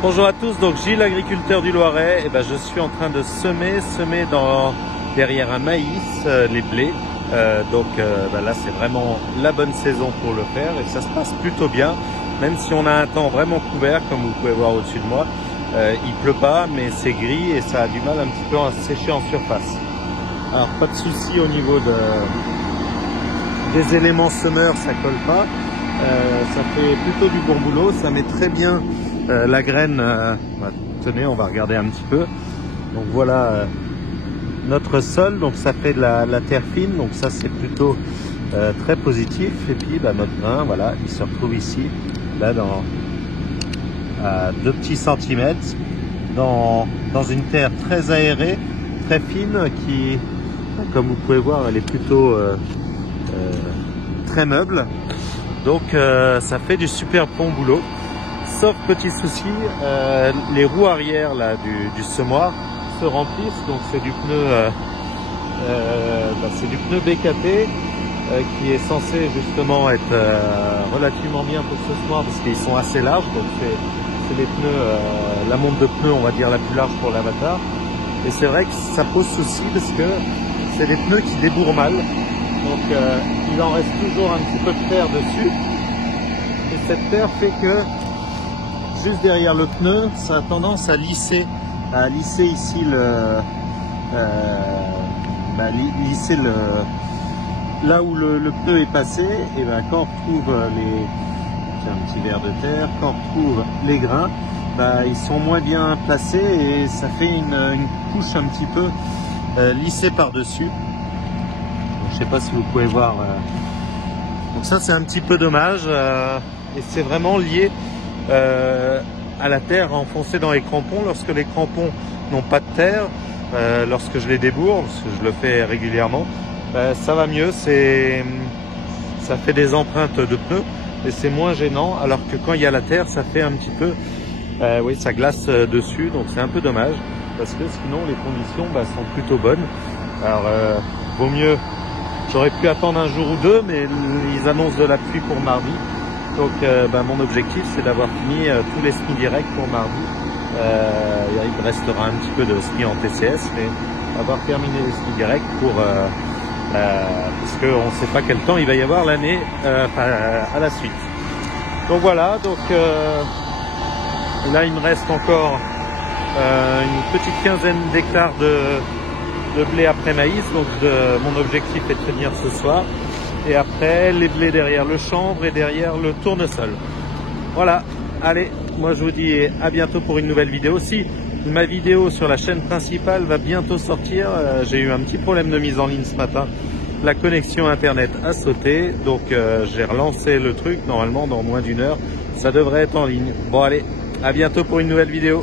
Bonjour à tous, donc Gilles, agriculteur du Loiret. Et je suis en train de semer derrière un maïs, les blés. Là c'est vraiment la bonne saison pour le faire et ça se passe plutôt bien, même si on a un temps vraiment couvert comme vous pouvez voir au-dessus de moi. Il pleut pas mais c'est gris et ça a du mal un petit peu à sécher en surface. Alors pas de souci au niveau des éléments semeurs, ça colle pas. Ça fait plutôt du bon boulot, ça met très bien la graine. Tenez, on va regarder un petit peu. Donc voilà notre sol, donc ça fait de la terre fine, donc ça c'est plutôt très positif. Et puis notre grain, voilà, il se retrouve ici, là à 2 petits centimètres, dans une terre très aérée, très fine, qui, comme vous pouvez voir, elle est plutôt très meuble. Donc ça fait du super bon boulot. Sauf petit souci, les roues arrière là, du semoir se remplissent, donc c'est du pneu BKT qui est censé justement être relativement bien pour ce semoir parce qu'ils sont assez larges, donc c'est les pneus, la montre de pneus on va dire la plus large pour l'Avatar. Et c'est vrai que ça pose souci parce que c'est des pneus qui débourrent mal, donc il en reste toujours un petit peu de terre dessus et cette terre fait que juste derrière le pneu, ça a tendance à lisser ici là où le pneu est passé. Et quand on retrouve un petit verre de terre, quand on retrouve les grains, ils sont moins bien placés et ça fait une couche un petit peu lissée par dessus. Je ne sais pas si vous pouvez voir. Donc ça c'est un petit peu dommage et c'est vraiment lié à la terre enfoncée dans les crampons. Lorsque les crampons n'ont pas de terre, lorsque je les débourre, parce que je le fais régulièrement, ça va mieux, ça fait des empreintes de pneus et c'est moins gênant, alors que quand il y a la terre, ça fait un petit peu, oui, ça glace dessus, donc c'est un peu dommage, parce que sinon les conditions sont plutôt bonnes. Alors vaut mieux, j'aurais pu attendre un jour ou deux, mais ils annoncent de la pluie pour mardi. Donc mon objectif c'est d'avoir fini tous les skis directs pour mardi. Il restera un petit peu de ski en TCS, mais avoir terminé les skis directs pour parce qu'on ne sait pas quel temps il va y avoir l'année à la suite. Donc voilà, donc là il me reste encore une petite quinzaine d'hectares de blé après maïs, donc mon objectif est de finir ce soir. Et après, les blés derrière le chanvre et derrière le tournesol. Voilà, allez, moi je vous dis à bientôt pour une nouvelle vidéo. Si ma vidéo sur la chaîne principale va bientôt sortir, j'ai eu un petit problème de mise en ligne ce matin. La connexion internet a sauté, donc j'ai relancé le truc. Normalement, dans moins d'1 heure, ça devrait être en ligne. Bon allez, à bientôt pour une nouvelle vidéo.